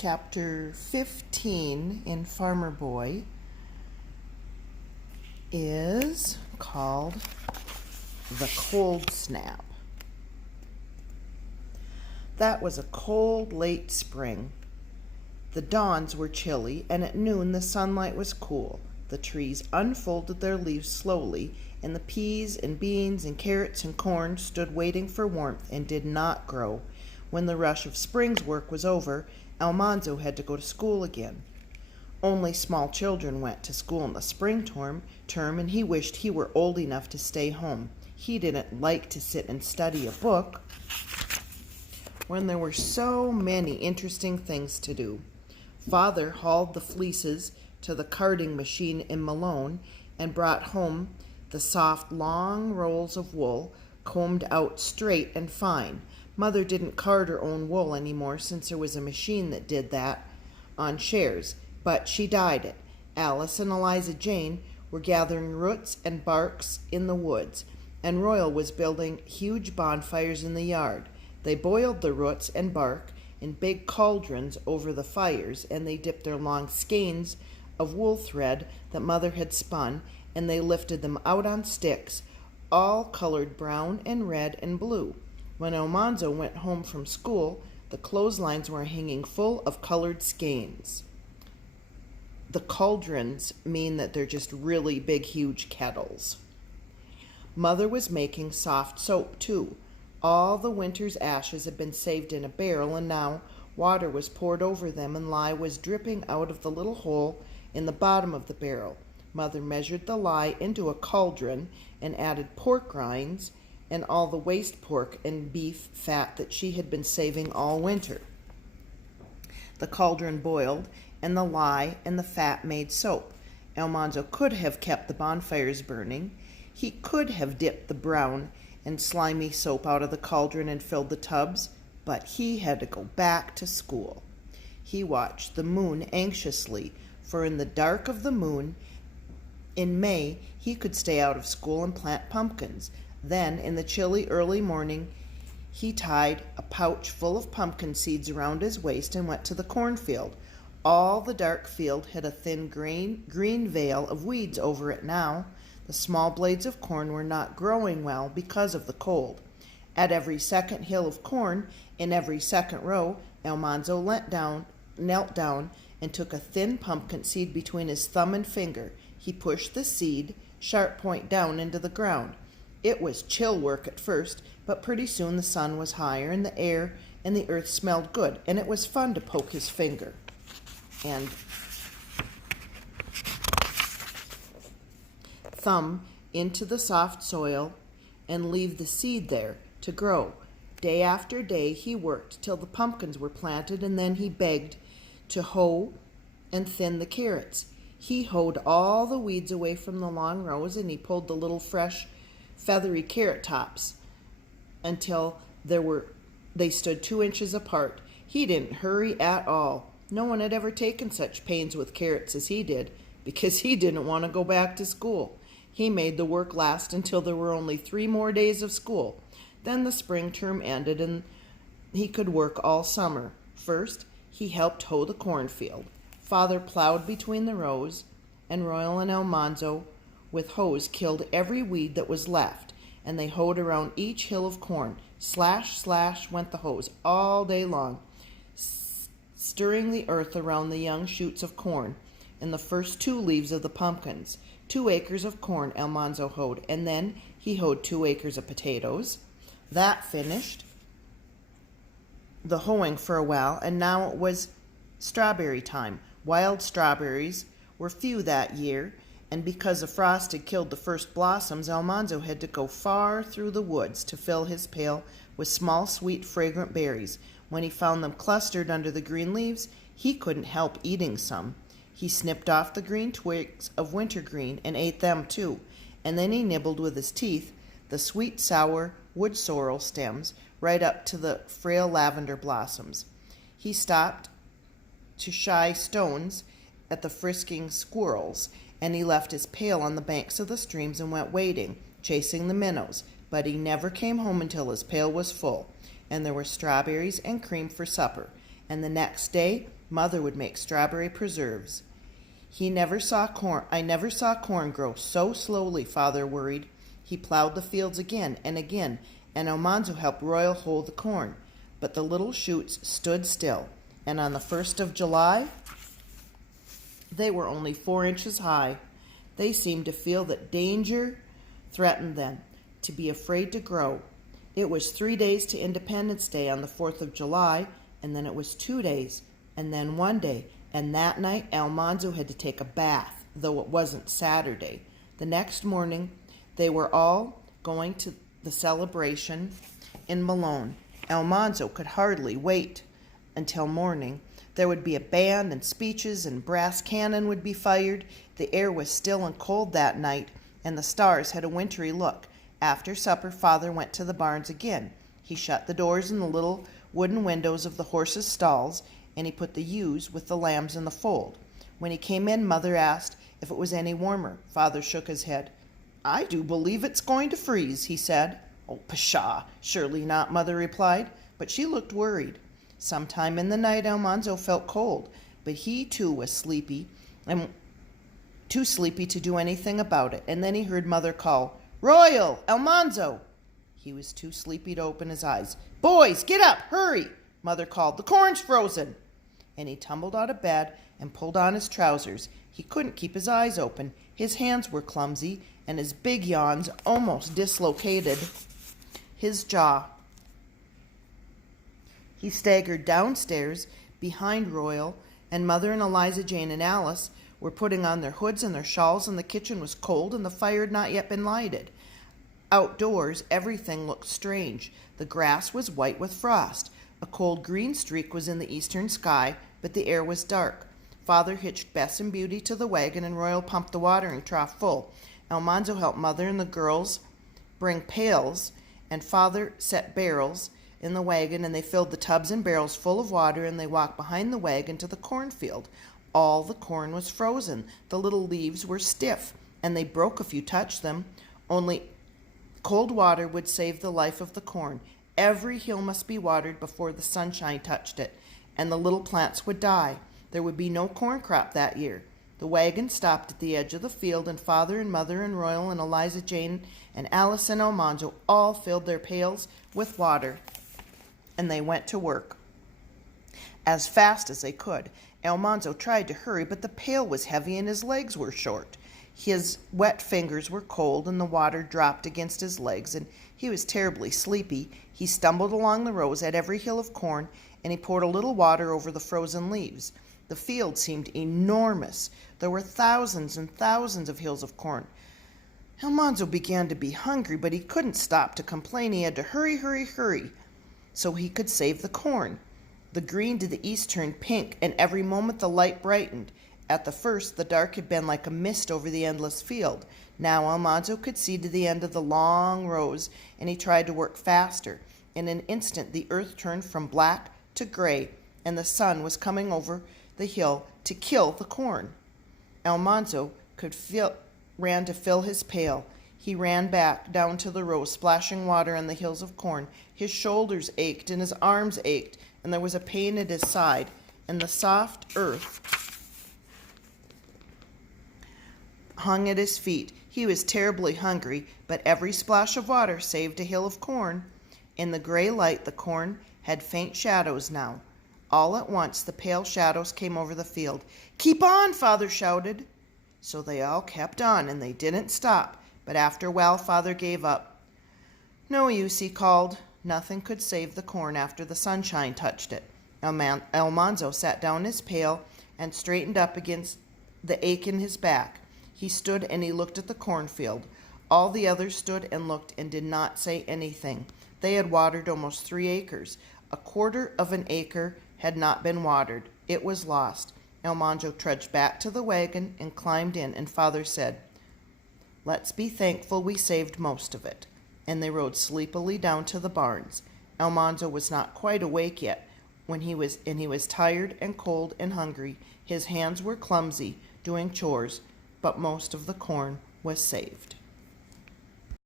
Chapter 15 in Farmer Boy is called The Cold Snap. That was a cold, late spring. The dawns were chilly, and at noon the sunlight was cool. The trees unfolded their leaves slowly, and the peas and beans and carrots and corn stood waiting for warmth and did not grow. When the rush of spring's work was over, Almanzo had to go to school again. Only small children went to school in the spring term, and he wished he were old enough to stay home. He didn't like to sit and study a book when there were so many interesting things to do. Father hauled the fleeces to the carding machine in Malone and brought home the soft, long rolls of wool, combed out straight and fine. Mother didn't card her own wool anymore since there was a machine that did that on shares, but she dyed it. Alice and Eliza Jane were gathering roots and barks in the woods, and Royal was building huge bonfires in the yard. They boiled the roots and bark in big cauldrons over the fires, and they dipped their long skeins of wool thread that Mother had spun, and they lifted them out on sticks, all colored brown and red and blue. When Almanzo went home from school, the clotheslines were hanging full of colored skeins. The cauldrons mean that they're just really big, huge kettles. Mother was making soft soap, too. All the winter's ashes had been saved in a barrel, and now water was poured over them, and lye was dripping out of the little hole in the bottom of the barrel. Mother measured the lye into a cauldron and added pork rinds and all the waste pork and beef fat that she had been saving all winter. The cauldron boiled, and the lye and the fat made soap. Almanzo could have kept the bonfires burning. He could have dipped the brown and slimy soap out of the cauldron and filled the tubs, but he had to go back to school. He watched the moon anxiously, for in the dark of the moon in May he could stay out of school and plant pumpkins. Then, in the chilly early morning, he tied a pouch full of pumpkin seeds around his waist and went to the cornfield. All the dark field had a thin green veil of weeds over it now. The small blades of corn were not growing well because of the cold. At every second hill of corn, in every second row, Almanzo knelt down and took a thin pumpkin seed between his thumb and finger. He pushed the seed, sharp point down, into the ground. It was chill work at first, but pretty soon the sun was higher, and the air and the earth smelled good, and it was fun to poke his finger and thumb into the soft soil and leave the seed there to grow. Day after day he worked till the pumpkins were planted, and then he begged to hoe and thin the carrots. He hoed all the weeds away from the long rows, and he pulled the little fresh feathery carrot tops until they stood 2 inches apart. He didn't hurry at all. No one had ever taken such pains with carrots as he did, because he didn't want to go back to school. He made the work last until there were only 3 more days of school. Then the spring term ended, and he could work all summer. First, he helped hoe the cornfield. Father plowed between the rows, and Royal and Almanzo with hoes killed every weed that was left, and they hoed around each hill of corn. Slash, slash went the hoes all day long, stirring the earth around the young shoots of corn and the first 2 leaves of the pumpkins. 2 acres of corn Almanzo hoed, and then he hoed 2 acres of potatoes. That finished the hoeing for a while, and now it was strawberry time. Wild strawberries were few that year, and because the frost had killed the first blossoms, Almanzo had to go far through the woods to fill his pail with small, sweet, fragrant berries. When he found them clustered under the green leaves, he couldn't help eating some. He snipped off the green twigs of wintergreen and ate them too, and then he nibbled with his teeth the sweet, sour wood sorrel stems right up to the frail lavender blossoms. He stopped to shy stones at the frisking squirrels, and he left his pail on the banks of the streams and went wading, chasing the minnows. But he never came home until his pail was full, and there were strawberries and cream for supper. and the next day Mother would make strawberry preserves. I never saw corn grow so slowly, Father worried. He plowed the fields again, and Almanzo helped Royal hoe the corn. But the little shoots stood still, and on the 1st of July, they were only 4 inches high. They seemed to feel that danger threatened them, to be afraid to grow. It was 3 days to Independence Day on the 4th of July, and then it was 2 days, and then 1 day, and that night Almanzo had to take a bath, though it wasn't Saturday. The next morning, they were all going to the celebration in Malone. Almanzo could hardly wait until morning. There would be a band and speeches, and brass cannon would be fired. The air was still and cold that night, and the stars had a wintry look. After supper, Father went to the barns again. He shut the doors and the little wooden windows of the horses' stalls, and he put the ewes with the lambs in the fold. When he came in, Mother asked if it was any warmer. Father shook his head. "I do believe it's going to freeze," he said. "Oh, pshaw, surely not," Mother replied, but she looked worried. Sometime in the night, Almanzo felt cold, but he too was sleepy, and too sleepy to do anything about it. And then he heard Mother call, "Royal, Almanzo!" He was too sleepy to open his eyes. "Boys, get up, hurry!" Mother called. "The corn's frozen!" And he tumbled out of bed and pulled on his trousers. He couldn't keep his eyes open. His hands were clumsy, and his big yawns almost dislocated his jaw. He staggered downstairs behind Royal, and Mother and Eliza Jane and Alice were putting on their hoods and their shawls, and the kitchen was cold, and the fire had not yet been lighted. Outdoors, everything looked strange. The grass was white with frost. A cold green streak was in the eastern sky, but the air was dark. Father hitched Bess and Beauty to the wagon, and Royal pumped the watering trough full. Almanzo helped Mother and the girls bring pails, and Father set barrels in the wagon, and they filled the tubs and barrels full of water, and they walked behind the wagon to the cornfield. All the corn was frozen. The little leaves were stiff, and they broke if you touched them. Only cold water would save the life of the corn. Every hill must be watered before the sunshine touched it, and the little plants would die. There would be no corn crop that year. The wagon stopped at the edge of the field, and Father and Mother and Royal and Eliza Jane and Alice and Almanzo all filled their pails with water, and they went to work as fast as they could. Almanzo tried to hurry, but the pail was heavy and his legs were short. His wet fingers were cold, and the water dropped against his legs, and he was terribly sleepy. He stumbled along the rows at every hill of corn, and he poured a little water over the frozen leaves. The field seemed enormous. There were thousands and thousands of hills of corn. Almanzo began to be hungry, but he couldn't stop to complain. He had to hurry, hurry, hurry, so he could save the corn. The green to the east turned pink, and every moment the light brightened. At the first, the dark had been like a mist over the endless field. Now Almanzo could see to the end of the long rows, and he tried to work faster. In an instant, the earth turned from black to gray, and the sun was coming over the hill to kill the corn. Almanzo ran to fill his pail. He ran back down to the row, splashing water on the hills of corn. His shoulders ached and his arms ached, and there was a pain at his side, and the soft earth hung at his feet. He was terribly hungry, but every splash of water saved a hill of corn. In the gray light, the corn had faint shadows now. All at once, the pale shadows came over the field. "Keep on!" Father shouted. So they all kept on, and they didn't stop. But after a while, Father gave up. "No use," he called. Nothing could save the corn after the sunshine touched it. Almanzo sat down his pail and straightened up against the ache in his back. He stood and he looked at the cornfield. All the others stood and looked and did not say anything. They had watered almost 3 acres. A quarter of an acre had not been watered. It was lost. Almanzo trudged back to the wagon and climbed in, and Father said, "Let's be thankful we saved most of it." And they rode sleepily down to the barns. Almanzo was not quite awake yet, he was tired and cold and hungry. His hands were clumsy, doing chores, but most of the corn was saved.